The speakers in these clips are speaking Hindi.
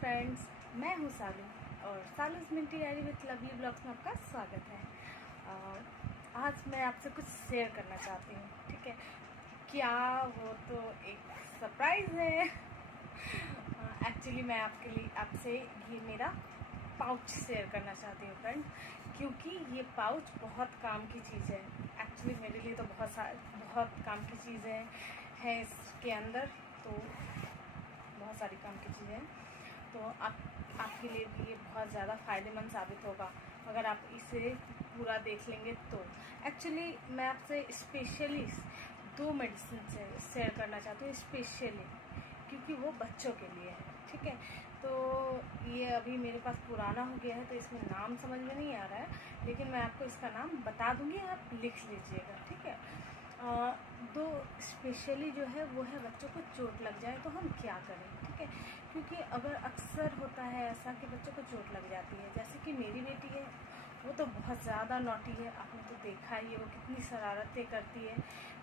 फ्रेंड्स, मैं हूँ सालू और Salu's minty diary with lovely blogs में आपका स्वागत है। आज मैं आपसे कुछ शेयर करना चाहती हूँ। ठीक है, क्या वो तो एक सरप्राइज़ है। एक्चुअली मैं आपसे ये मेरा पाउच शेयर करना चाहती हूँ फ्रेंड, क्योंकि ये पाउच बहुत काम की चीज़ है। एक्चुअली मेरे लिए तो बहुत काम की चीज़ें हैं इसके अंदर, तो बहुत सारी काम की चीज़ें हैं। तो आपके लिए भी ये बहुत ज़्यादा फ़ायदेमंद साबित होगा अगर आप इसे पूरा देख लेंगे तो। एक्चुअली मैं आपसे स्पेशली 2 मेडिसिन शेयर करना चाहती हूँ, स्पेशली क्योंकि वो बच्चों के लिए है। ठीक है, तो ये अभी मेरे पास पुराना हो गया है तो इसमें नाम समझ में नहीं आ रहा है, लेकिन मैं आपको इसका नाम बता दूँगी, आप लिख लीजिएगा। ठीक है, दो स्पेशली जो है वो है बच्चों को चोट लग जाए तो हम क्या करें। ठीक है, क्योंकि अगर अक्सर होता है ऐसा कि बच्चों को चोट लग जाती है, जैसे कि मेरी बेटी है, वो तो बहुत ज़्यादा नॉटी है। आपने तो देखा ही है वो कितनी शरारतें करती है।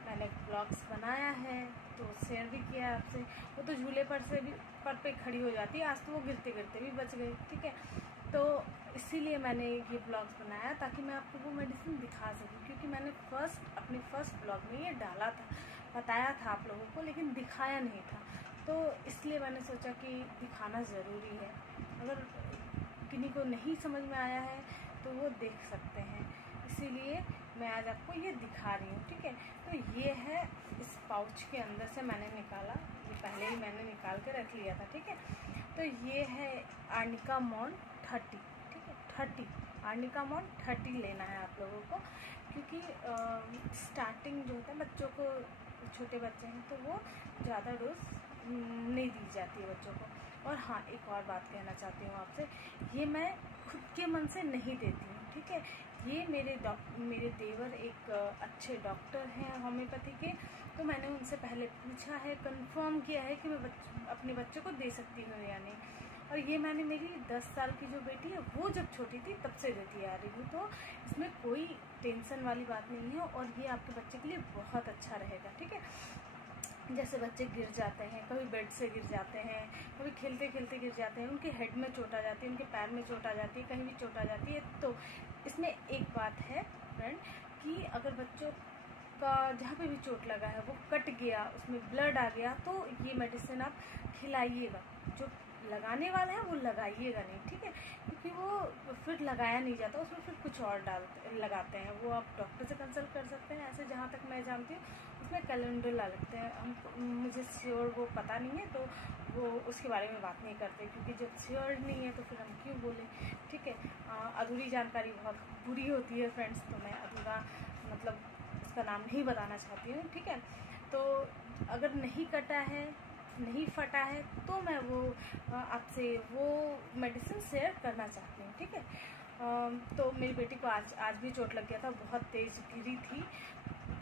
मैंने ब्लॉग्स बनाया है तो शेयर भी किया है आपसे। वो तो झूले पर पे खड़ी हो जाती है। आज तो वो गिरते गिरते भी बच गई। ठीक है, तो इसीलिए मैंने ये ब्लॉग्स बनाया ताकि मैं आपको वो मेडिसिन दिखा सकूं, क्योंकि मैंने अपने फर्स्ट ब्लॉग में ये डाला था, बताया था आप लोगों को, लेकिन दिखाया नहीं था। तो इसलिए मैंने सोचा कि दिखाना ज़रूरी है। अगर किन्हीं को नहीं समझ में आया है तो वो देख सकते हैं, इसीलिए मैं आज आपको ये दिखा रही हूँ। ठीक है, तो ये है इस पाउच के अंदर से मैंने निकाला, ये पहले ही मैंने निकाल के रख लिया था। ठीक है, तो ये है आर्निकामॉन 30। ठीक है, 30 आर्निकामॉन 30 लेना है आप लोगों को, क्योंकि स्टार्टिंग जो होता है बच्चों को, छोटे बच्चे हैं तो वो ज़्यादा डोज नहीं दी जाती है बच्चों को। और हाँ, एक और बात कहना चाहती हूँ आपसे, ये मैं खुद के मन से नहीं देती हूँ। ठीक है, ये मेरे देवर एक अच्छे डॉक्टर हैं होम्योपैथी के, तो मैंने उनसे पहले पूछा है, कंफर्म किया है कि मैं अपने बच्चों को दे सकती हूँ या नहीं। और ये मैंने मेरी 10 साल की जो बेटी है वो जब छोटी थी तब से देती आ रही हूँ, तो इसमें कोई टेंशन वाली बात नहीं है और ये आपके बच्चे के लिए बहुत अच्छा रहेगा। ठीक है, जैसे बच्चे गिर जाते हैं, कभी बेड से गिर जाते हैं, कभी खेलते खेलते गिर जाते हैं, उनके हेड में चोट आ जाती है, उनके पैर में चोट आ जाती है, कहीं भी चोट आ जाती है। तो इसमें एक बात है फ्रेंड कि अगर बच्चों का जहाँ पे भी चोट लगा है वो कट गया, उसमें ब्लड आ गया, तो ये मेडिसिन आप खिलाइएगा। जो लगाने वाला है वो लगाइएगा नहीं। ठीक है, क्योंकि वो फिर लगाया नहीं जाता, उसमें फिर कुछ और लगाते हैं। वो आप डॉक्टर से कंसल्ट कर सकते हैं। ऐसे जहाँ तक मैं जानती हूँ उसमें कैलेंडुला लगते हैं। मुझे श्योर वो पता नहीं है, तो वो उसके बारे में बात नहीं करते, क्योंकि जब श्योर नहीं है तो फिर हम क्यों बोलें। ठीक है, अधूरी जानकारी बहुत बुरी होती है फ्रेंड्स, तो मैं अधूरा मतलब उसका नाम नहीं बताना चाहती हूँ। ठीक है, तो अगर नहीं कटा है, नहीं फटा है, तो मैं वो आपसे वो मेडिसिन शेयर करना चाहती हूँ। ठीक है, तो मेरी बेटी को आज भी चोट लग गया था, बहुत तेज गिरी थी।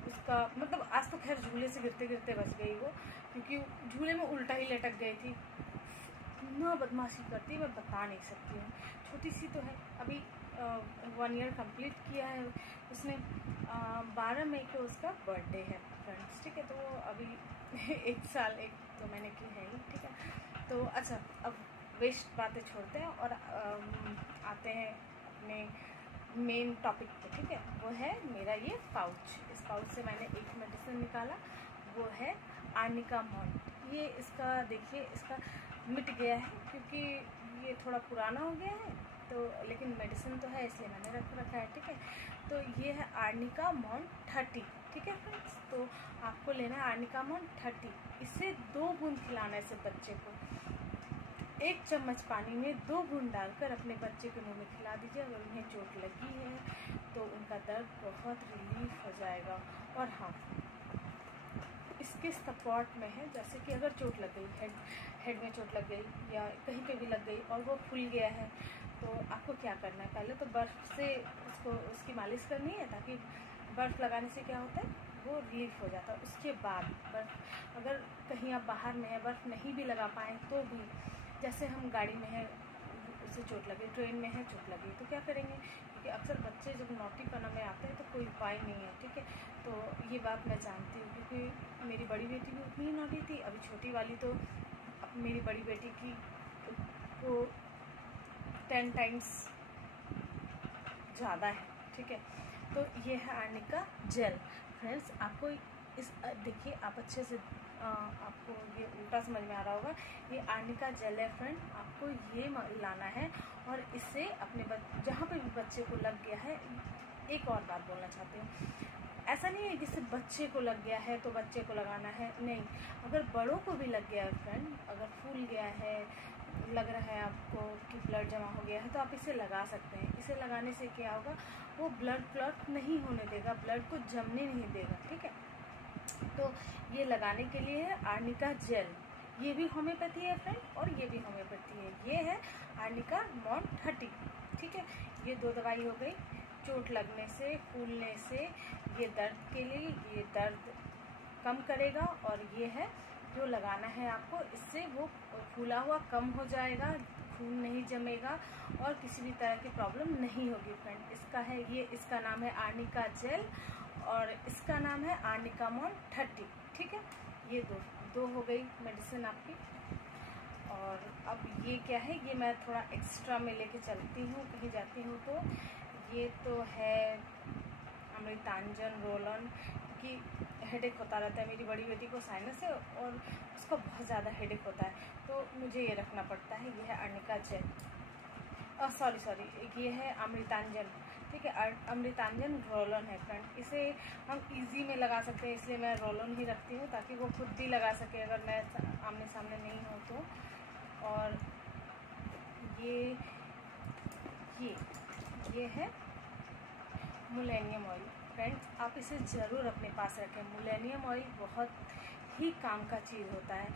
उसका मतलब आज तो खैर झूले से गिरते गिरते बच गई वो, क्योंकि झूले में उल्टा ही लटक गई थी। इतना बदमाशी करती मैं बता नहीं सकती हूँ। छोटी सी तो है, अभी 1 ईयर कंप्लीट किया है उसने। 12 मई को उसका बर्थडे है फ्रेंड्स। ठीक है, तो अभी 1 साल 1 तो मैंने की है ही। ठीक है, तो अच्छा, अब वेस्ट बातें छोड़ते हैं और आते हैं अपने मेन टॉपिक पे। ठीक है, वो है मेरा ये पाउच। इस पाउच से मैंने एक मेडिसिन निकाला, वो है आर्निकामॉन। ये इसका देखिए, इसका मिट गया है क्योंकि ये थोड़ा पुराना हो गया है, तो लेकिन मेडिसिन तो है इसलिए मैंने रखा है। ठीक है, तो ये है आर्निकामॉन 30। ठीक है फ्रेंड्स, तो आपको लेना है आर्निकामॉन 30। इसे 2 बूंद खिलाना है सिर्फ बच्चे को। 1 चम्मच पानी में 2 बूंद डालकर अपने बच्चे के मुंह में खिला दीजिए। अगर उन्हें चोट लगी है तो उनका दर्द बहुत रिलीफ हो जाएगा। और हाँ, इसके सपोर्ट में है, जैसे कि अगर चोट लग गई, हेड में चोट लग गई या कहीं पे भी लग गई और वो फूल गया है, तो आपको क्या करना है, पहले तो बर्फ़ से उसकी मालिश करनी है, ताकि बर्फ़ लगाने से क्या होता है वो रिलीफ हो जाता है। उसके बाद बर्फ़, अगर कहीं आप बाहर में है, बर्फ़ नहीं भी लगा पाएँ तो भी, जैसे हम गाड़ी में है, उसे चोट लगी, ट्रेन में है चोट लगी, तो क्या करेंगे, क्योंकि अक्सर बच्चे जब नौटीपना में आते हैं तो कोई उपाय नहीं है। ठीक है, तो ये बात मैं जानती हूँ, क्योंकि मेरी बड़ी बेटी भी उतनी ही नौटी थी। अभी छोटी वाली तो, अब मेरी बड़ी बेटी की आपको 10 टाइम्स ज़्यादा है, ठीक है। तो ये है आर्निका जेल फ्रेंड्स। आपको इस देखिए, आप अच्छे से आपको ये उल्टा समझ में आ रहा होगा। ये आर्निका जेल है फ्रेंड, आपको ये लाना है और इससे अपने जहाँ पे भी बच्चे को लग गया है। एक और बात बोलना चाहती हूँ, ऐसा नहीं है कि सिर्फ बच्चे को लग गया है तो बच्चे को लगाना है, नहीं, अगर बड़ों को भी लग गया है फ्रेंड, अगर फूल गया है, लग रहा है आपको कि ब्लड जमा हो गया है, तो आप इसे लगा सकते हैं। इसे लगाने से क्या होगा, वो ब्लड क्लॉट नहीं होने देगा, ब्लड को जमने नहीं देगा, ठीक है। तो ये लगाने के लिए है आर्निका जेल, ये भी होम्योपैथी है फ्रेंड और ये भी होम्योपैथी है। ये है आर्निका मॉन 30, ठीक है। ये 2 दवाई हो गई, चोट लगने से, फूलने से, ये दर्द के लिए, ये दर्द कम करेगा, और ये है जो लगाना है आपको, इससे वो फूला हुआ कम हो जाएगा, खून नहीं जमेगा और किसी भी तरह की प्रॉब्लम नहीं होगी फ्रेंड। इसका है ये, इसका नाम है आर्निका जेल और इसका नाम है आर्निका मॉन 30, ठीक है। ये दो हो गई मेडिसिन आपकी। और अब ये क्या है, ये मैं थोड़ा एक्स्ट्रा में लेके चलती हूँ कहीं जाती हूँ तो। ये तो है अमृतांजन रोल ऑन, कि हेडेक होता रहता है। मेरी बड़ी बेटी को साइनस है और उसको बहुत ज़्यादा हेडेक होता है, तो मुझे ये रखना पड़ता है। ये है आर्निका जेल, सॉरी, ये है अमृतांजन, ठीक है। अमृतांजन रोल ऑन है फ्रेंड। इसे हम इजी में लगा सकते हैं, इसलिए मैं रोल ऑन ही रखती हूँ ताकि वो खुद भी लगा सके अगर मैं आमने सामने नहीं हूँ तो। और ये है मुलेनियम ऑयल फ्रेंड्स, आप इसे ज़रूर अपने पास रखें। मुलेनियम ऑयल बहुत ही काम का चीज़ होता है।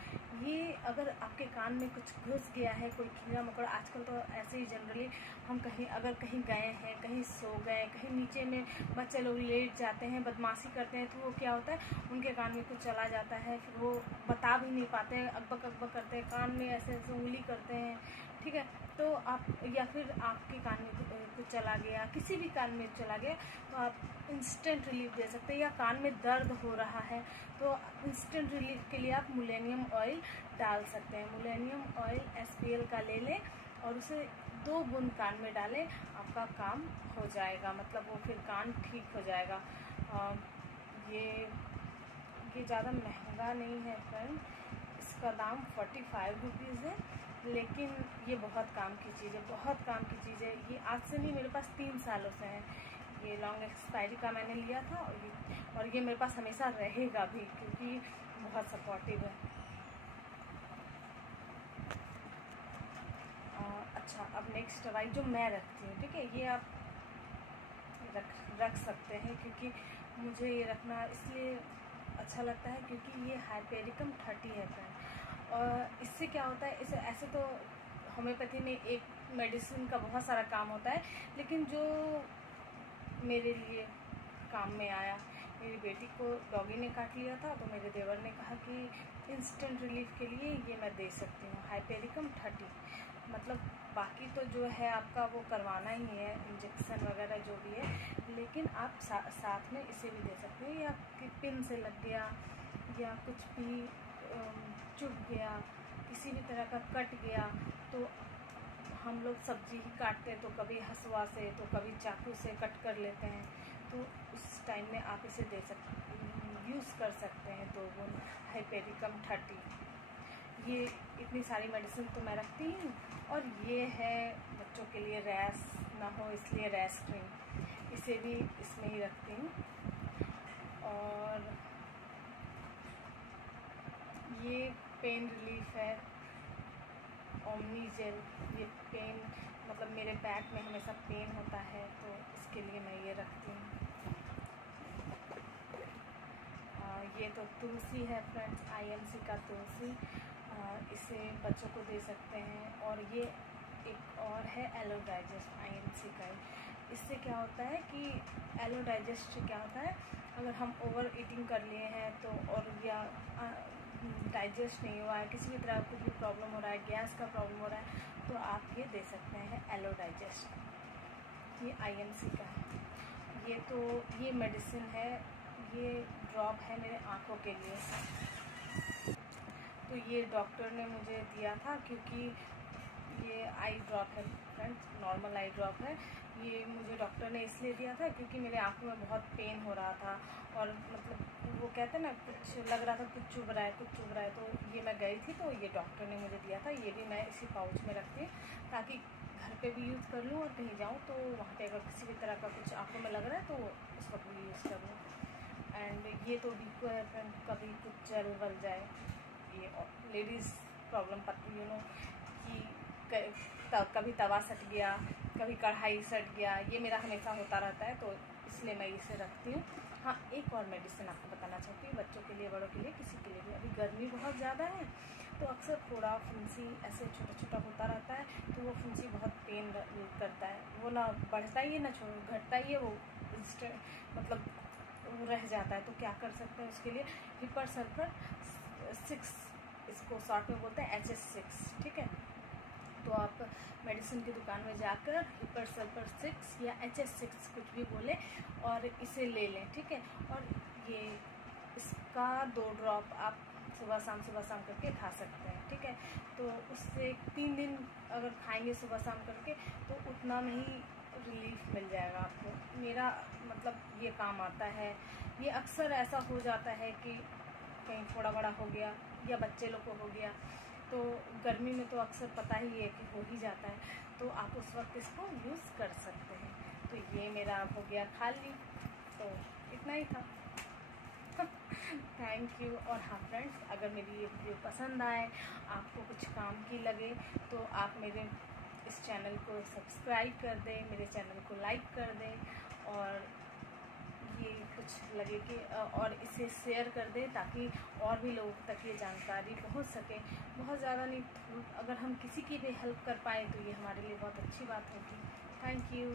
ये अगर आपके कान में कुछ घुस गया है, कोई कीड़ा मकोड़ा, आजकल तो ऐसे ही जनरली हम अगर कहीं गए हैं, कहीं सो गए, कहीं नीचे में बच्चे लोग लेट जाते हैं, बदमाशी करते हैं, तो वो क्या होता है, उनके कान में कुछ चला जाता है, फिर वो बता भी नहीं पाते हैं, अकबक अकबक करते हैं, कान में ऐसे ऐसे उंगली करते हैं, ठीक है। तो आप, या फिर आपके कान में कुछ चला गया, किसी भी कान में चला गया, तो आप इंस्टेंट रिलीफ दे सकते हैं। या कान में दर्द हो रहा है तो इंस्टेंट रिलीफ के लिए आप मुलेनियम ऑयल डाल सकते हैं। मुलेनियम ऑयल SPL का ले लें और उसे 2 बूंद कान में डालें, आपका काम हो जाएगा, मतलब वो फिर कान ठीक हो जाएगा। ये ज़्यादा महंगा नहीं है फ्रेंड, इसका दाम 45 रुपीज़ है, लेकिन ये बहुत काम की चीज़ है, बहुत काम की चीज़ है। ये आज से नहीं, मेरे पास 3 सालों से है। ये लॉन्ग एक्सपायरी का मैंने लिया था और ये मेरे पास हमेशा रहेगा भी, क्योंकि बहुत सपोर्टिव है। अच्छा, अब नेक्स्ट दवाई जो मैं रखती हूँ, ठीक है, ये आप रख सकते हैं, क्योंकि मुझे ये रखना इसलिए अच्छा लगता है क्योंकि ये हाइपेरिकम 30 है फ्रेंड। और इससे क्या होता है, इसे ऐसे तो होम्योपैथी में एक मेडिसिन का बहुत सारा काम होता है, लेकिन जो मेरे लिए काम में आया, मेरी बेटी को डॉगी ने काट लिया था, तो मेरे देवर ने कहा कि इंस्टेंट रिलीफ के लिए ये मैं दे सकती हूँ, हाइपेरिकम 30। मतलब बाकी तो जो है आपका वो करवाना ही है, इंजेक्शन वगैरह जो भी है, लेकिन आप साथ में इसे भी दे सकते हैं। या पिन से लग गया या कुछ भी चुभ गया, किसी भी तरह का कट गया, तो हम लोग सब्जी ही काटते हैं, तो कभी हसुआ से तो कभी चाकू से कट कर लेते हैं, तो उस टाइम में आप इसे यूज़ कर सकते हैं। 2 बूंद हाइपेरिकम 30। ये इतनी सारी मेडिसिन तो मैं रखती हूँ। और ये है बच्चों के लिए रैश ना हो इसलिए रैश क्रीम, इसे भी इसमें ही रखती हूँ। और ये पेन रिलीफ है ओमनी जेल, ये पेन मतलब मेरे बैक में हमेशा पेन होता है, तो इसके लिए मैं ये रखती हूँ। ये तो तुलसी है फ्रेंड्स, IMC का तुलसी, इसे बच्चों को दे सकते हैं। और ये एक और है एलो डाइजेस्ट, IMC का ही। इससे क्या होता है कि एलो डाइजेस्ट से क्या होता है, अगर हम ओवर ईटिंग कर लिए हैं तो, और या डाइजेस्ट नहीं हुआ है, किसी भी तरह कुछ भी प्रॉब्लम हो रहा है, गैस का प्रॉब्लम हो रहा है, तो आप ये दे सकते हैं एलो डाइजेस्ट। ये IMC का है। ये मेडिसिन है, ये ड्रॉप है मेरे आँखों के लिए, तो ये डॉक्टर ने मुझे दिया था, क्योंकि ये आई ड्रॉप है फ्रेंड्स, नॉर्मल आई ड्रॉप है। ये मुझे डॉक्टर ने इसलिए दिया था क्योंकि मेरे आँखों में बहुत पेन हो रहा था, और मतलब वो कहते हैं ना, कुछ लग रहा था कुछ चुभ रहा है, कुछ चुभ रहा है। तो ये मैं गई थी तो ये डॉक्टर ने मुझे दिया था। ये भी मैं इसी पाउच में रखती हूँ ताकि घर पे भी यूज़ कर लूँ, और कहीं जाऊँ तो वहाँ पे अगर किसी भी तरह का कुछ आँखों में लग रहा है तो उस वक्त भी यूज़ कर लूँ। एंड ये तो वीको है फ्रेंड, कभी कुछ जल वल जाए, ये लेडीज़ प्रॉब्लम पता यू नो कि कभी तवा सट गया, कभी कढ़ाई सट गया, ये मेरा हमेशा होता रहता है, तो इसलिए मैं इसे रखती हूँ। हाँ, एक और मेडिसिन आपको बताना चाहती हूँ, बच्चों के लिए, बड़ों के लिए, किसी के लिए भी। अभी गर्मी बहुत ज़्यादा है तो अक्सर थोड़ा फुंसी ऐसे छोटा छोटा होता रहता है, तो वो फुंसी बहुत पेन करता है। वो ना बढ़ता ही है ना घटता ही है, वो मतलब वो रह जाता है। तो क्या कर सकते हैं उसके लिए, हिपर सल्फर 6, इसको शॉर्ट में बोलते हैं HS6, ठीक है। तो आप मेडिसिन की दुकान में जाकर हिपर सल्फर 6 या HS6 कुछ भी बोले और इसे ले लें, ठीक है। और ये इसका 2 ड्रॉप आप सुबह शाम करके खा सकते हैं, ठीक है। तो उससे 3 दिन अगर खाएंगे सुबह शाम करके तो उतना में ही रिलीफ मिल जाएगा आपको। मेरा मतलब ये काम आता है। ये अक्सर ऐसा हो जाता है कि कहीं थोड़ा बड़ा हो गया या बच्चे लोग को हो गया, तो गर्मी में तो अक्सर पता ही है कि हो ही जाता है, तो आप उस वक्त इसको यूज़ कर सकते हैं। तो ये मेरा हो गया खाली, तो इतना ही था। Thank you. और हाँ फ्रेंड्स, अगर मेरी ये वीडियो पसंद आए, आपको कुछ काम की लगे, तो आप मेरे इस चैनल को सब्सक्राइब कर दें, मेरे चैनल को लाइक कर दें, और ये कुछ लगे कि और इसे शेयर कर दें ताकि और भी लोगों तक ये जानकारी पहुंच सके। बहुत ज़्यादा नहीं, अगर हम किसी की भी हेल्प कर पाएँ तो ये हमारे लिए बहुत अच्छी बात होगी। Thank you.